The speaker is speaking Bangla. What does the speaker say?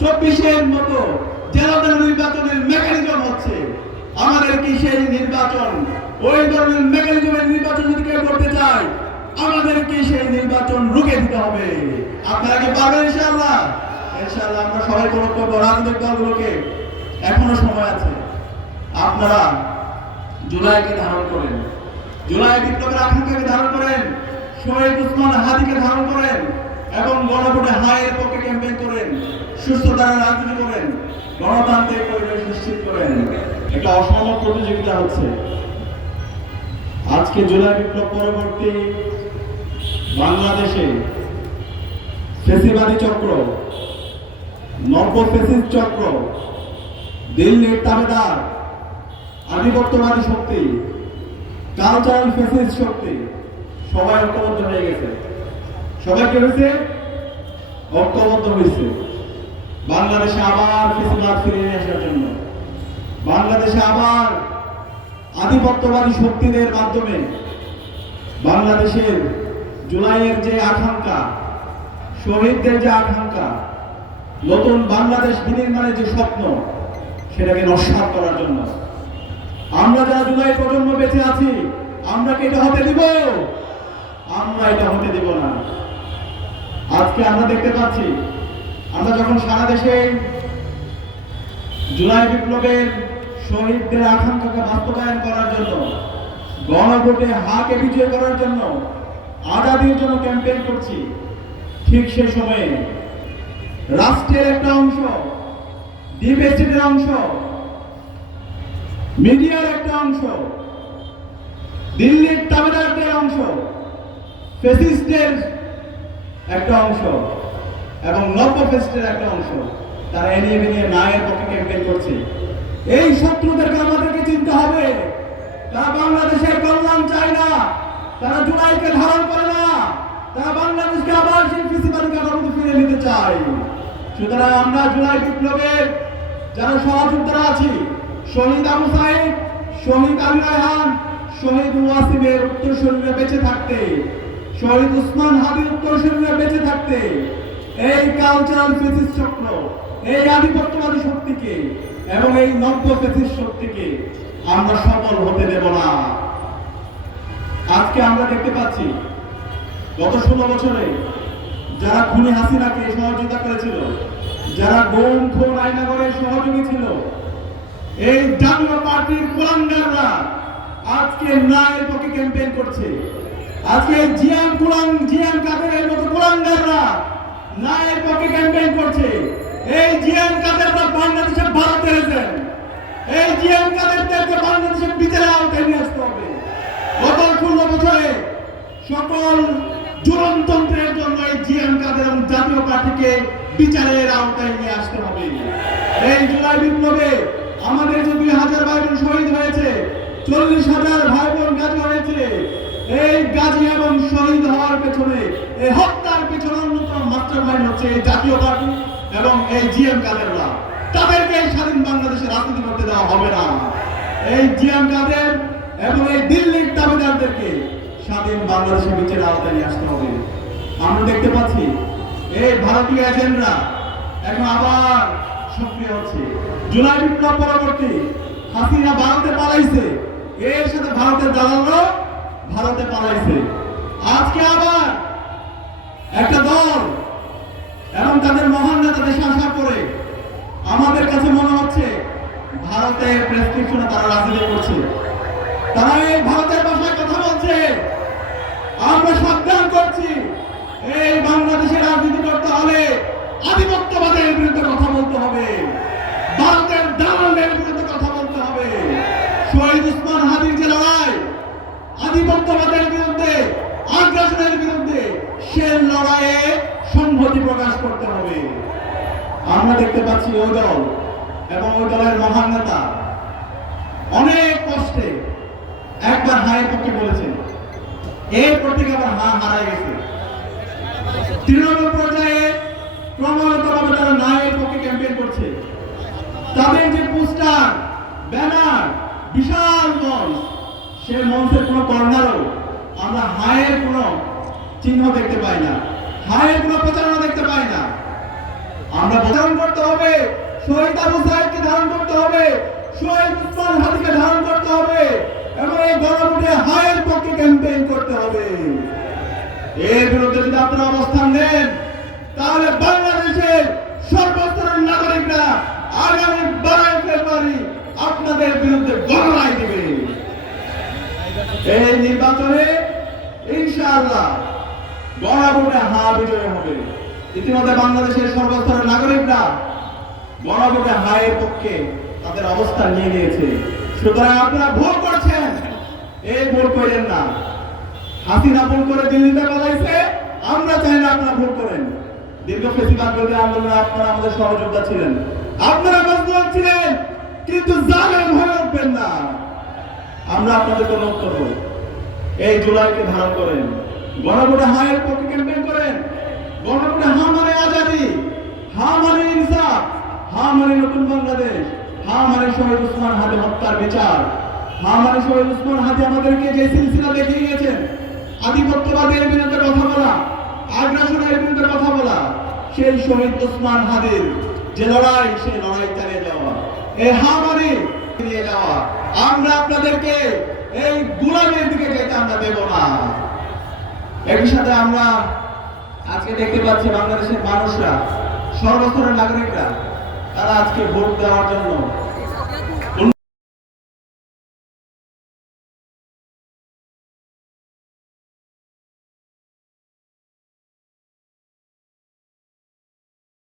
24-এর মতো জেলাদের নির্বাচনের মেকানিজম হচ্ছে, আমাদের কি সেই নির্বাচন, ওই ধরনের মেকানিজমের নির্বাচন যদি কেউ করতে চায়, আমাদেরকে সেই নির্বাচন রুখে দিতে হবে। আপনারা কি পারবেন? ইনশাআল্লাহ। ইনশাআল্লাহ আমরা সবাই করব। রাজনৈতিক দলগুলোকে এখনো সময় আছে, আপনারা জুলাইকে ধারণ করেন, জুলাই বিপ্লবের আকাঙ্ক্ষাকে ধারণ করেন, শহীদ উসমান হাদিকে ধারণ করেন এবং গণভোটে হায়ের পক্ষে ক্যাম্পেইন করেন, সুস্থ ধারা রাজনীতি করেন, গণতান্ত্রিক পরিবেশ নিশ্চিত করেন। একটা অসম প্রতিযোগিতা হচ্ছে। আজকে জুলাই বিপ্লব পরবর্তী বাংলাদেশে ফেসিবাদী চক্র, নব্য ফেসিস্ট চক্র, দিল্লির তাবেদার, আধিপত্যবাদী শক্তি, কালচারাল ফেসিস্ট শক্তি সবাই ঐক্যবদ্ধ হয়ে গেছে। সবাই কি হয়েছে? ঐক্যবদ্ধ হয়েছে বাংলাদেশে আবার ফেসিবাদ ফিরিয়ে নিয়ে আসার জন্য, বাংলাদেশে আবার আধিপত্যবাদী শক্তিদের মাধ্যমে বাংলাদেশের জুলাইয়ের যে আকাঙ্ক্ষা, শহীদদের যে আকাঙ্ক্ষা, নতুন বাংলাদেশ বিনির্মাণের যে স্বপ্ন, সেটাকে নস্যাৎ করার জন্য। আমরা যারা জুলাই প্রজন্ম বেঁচে আছি, আমরা কি এটা হতে দিব? আমরা এটা হতে দিব না। আজকে আমরা দেখতে পাচ্ছি, আমরা যখন সারা দেশে জুলাই বিপ্লবের শহীদদের আকাঙ্ক্ষাকে বাস্তবায়ন করার জন্য, গণভোটে হাকে বিজয় করার জন্য, আজাদির জন্য ক্যাম্পেইন করছি, ঠিক সেই সময়ে রাষ্ট্রের একটা অংশ, ডিপ স্টেটের অংশ, মিডিয়ার একটা অংশ, দিল্লির তাবেদারদের অংশ, ফেসিস্টের একটা অংশ এবং নব্য ফেসিস্টের একটা অংশ, তারা এনিয়ে বেনিয়ে নায়ের পক্ষে ক্যাম্পেইন করছে। এই শত্রুদেরকে আমাদেরকে চিনতে হবে। তারা বাংলাদেশের কল্যাণ চায় না, তারা জুলাইকে ধারণ করে না, তারা বাংলাদেশকে আবার সেই ফেসিবাদী কাঠামোতে ফিরে নিতে চায়। সুতরাং আমরা জুলাই বিপ্লবের যারা সহযোদ্ধারা আছি, শহীদ আবু সাইদ, শহীদ আলী রায়হান, শহীদ ওয়াসিমের উত্তরসূরিরা বেঁচে থাকতে, শহীদ উসমান হাদির উত্তরসূরিরা বেঁচে থাকতে এই কালচারাল ফেসিস্ট চক্র, এই আধিপত্যবাদী শক্তিকে এবং এই নব্য ফেসিস্ট শক্তিকে আমরা সফল হতে দেব না। আজকে আমরা দেখতে পাচ্ছি গত 16 বছরে যারা খুনি হাসিনাকে সহযোগিতা করেছিল, যারা গুম খুন আয়নাগরের সহযোগী ছিল, এই জাতীয় পার্টির কুলাঙ্গাররা আজকে ন্যায়ের পক্ষে ক্যাম্পেইন করছে। আজকে জিয়াম কাদেরের মতো কুলাঙ্গাররা ন্যায়ের পক্ষে ক্যাম্পেইন করছে। এই জিয়াম কাদেররা বাংলাদেশে ভারতে এসেছেন, এই জিয়াম কাদেরদেরকে বাংলাদেশের বিচারের আওতায় নিয়ে আসতে হবে। গত 16 বছরে সকল জুলুমতন্ত্রের জন্য এই জিয়াম কাদের এবং জাতীয় পার্টিকে বিচারের আওতায় নিয়ে আসতে হবে। এই জুলাই বিপ্লবে আমাদের যে 2000 ভাই বোন শহীদ হয়েছে, 40,000 ভাই বোন গাজী হয়েছে। এই গাজী এবং শহীদ হওয়ার পেছনে, এই হত্যার পেছনে অন্যতম মাস্টারমাইন্ড হচ্ছে এই জাতীয় পার্টি এবং এই জিএম কাদেররা। তাদেরকে স্বাধীন বাংলাদেশে রাজনীতি করতে দেওয়া হবে না। এই জিএম কাদের এবং এই দিল্লির দাবিদারদেরকে স্বাধীন বাংলাদেশের বিচারের আওতায় নিয়ে আসতে হবে। আমরা দেখতে পাচ্ছি এই ভারতীয় এজেন্টরা এখন আবার সক্রিয় হচ্ছে। জুলাই বিপ্লব পরবর্তী হাসিনা ভারতে পালাইছে, এর সাথে ভারতের দালালরা ভারতে পালাইছে। আজকে আবার একটা দল এবং তাদের মহান নেতা দেশে আসার পরে আমাদের কাছে মনে হচ্ছে ভারতের প্রেসক্রিপশনে তারা রাজনীতি করছে, তারা এই ভারতের ভাষায় কথা বলছে। আমরা সাবধান করছি, এই বাংলাদেশে রাজনীতি করতে হলে আধিপত্যবাদের বিরুদ্ধে কথা বলতে হবে, ভারতের দালালদের বিরুদ্ধে কথা বলতে হবে। শহীদ উসমান হাদির যে লড়াই, আধিপত্যবাদের বিরুদ্ধে, আগ্রাসনের বিরুদ্ধে, সে লড়াইয়ে সংহতি প্রকাশ করতে হবে। আমরা দেখতে পাচ্ছি ওই দল এবং ওই দলের মহান নেতা অনেক কষ্টে একবার হায়ের পক্ষে বলেছেন, এরপর থেকে আবার হারায় গেছে। তৃণমূল পর্যায়ে ক্রমাগতভাবে তারা নায়ের পক্ষে ক্যাম্পেইন করছে। তাদের যে পোস্টার, ব্যানার, বিশাল মঞ্চ, সে মঞ্চের কোনো কর্নারও আমরা হায়ের কোনো চিহ্ন দেখতে পাই না, হায়ের কোনো প্রচারণা দেখতে পাই না। আমরা ধারণ করতে হবে, শহীদ আবু সাইদকে ধারণ করতে হবে, শহীদ উসমান হাদিকে ধারণ করতে হবে এবং এই গণভোটে হায়ের পক্ষে ক্যাম্পেইন করতে হবে। এর বিরুদ্ধে যদি আপনারা অবস্থান নেন তাহলে বাংলাদেশের সর্বস্তরের নাগরিকরা আগামী 12 ফেব্রুয়ারি আপনাদের বিরুদ্ধে গণরায় দিবে। এই নির্বাচনে ইনশাআল্লাহ গণভোটে হা বিজয় হবে। ইতিমধ্যে বাংলাদেশের সর্বস্তরের নাগরিকরা গণভোটে হায়ের পক্ষে তাদের অবস্থান নিয়ে নিয়েছে। সুতরাং আপনারা ভুল করছেন, এই ভুল করেন না। হাসিনা ভুল করে দিল্লিতে পালাইছে, আমরা চাই না আপনারা ভুল করেন। দীর্ঘ ফেসিবাদ বিরোধী আন্দোলনে আপনারা আমাদের সহযোদ্ধা ছিলেন, আপনারা মজলুম ছিলেন, কিন্তু জালেম হয়ে উঠবেন না। আমরা আপনাদেরকে অনুরোধ করব, এই জুলাইকে ধারণ করেন, গণভোটে হায়ের পক্ষে ক্যাম্পেইন করেন। গণভোটে হা মানে আজাদি, হা মানে ইনসাফ, হা মানে নতুন বাংলাদেশ, হা মানে শহীদ উসমান হাদি হত্যার বিচার, হা মানে শহীদ উসমান হাদি আমাদেরকে যে সিলসিলা দেখিয়ে গিয়েছেন, আধিপত্যবাদের বিরুদ্ধে কথা বলা, আগ্রাসনের বিরুদ্ধে কথা বলা, সেই শহীদ উসমান হাদির যে লড়াই, সেই লড়াই চালিয়ে যাওয়া, এই হা মানে নিয়ে যাওয়া। আমরা আপনাদেরকে এই গোলামের দিকে যেতে আমরা দেব না। একই সাথে আমরা আজকে দেখতে পাচ্ছি বাংলাদেশের মানুষরা, সর্বস্তরের নাগরিকরা, তারা আজকে ভোট দেওয়ার জন্য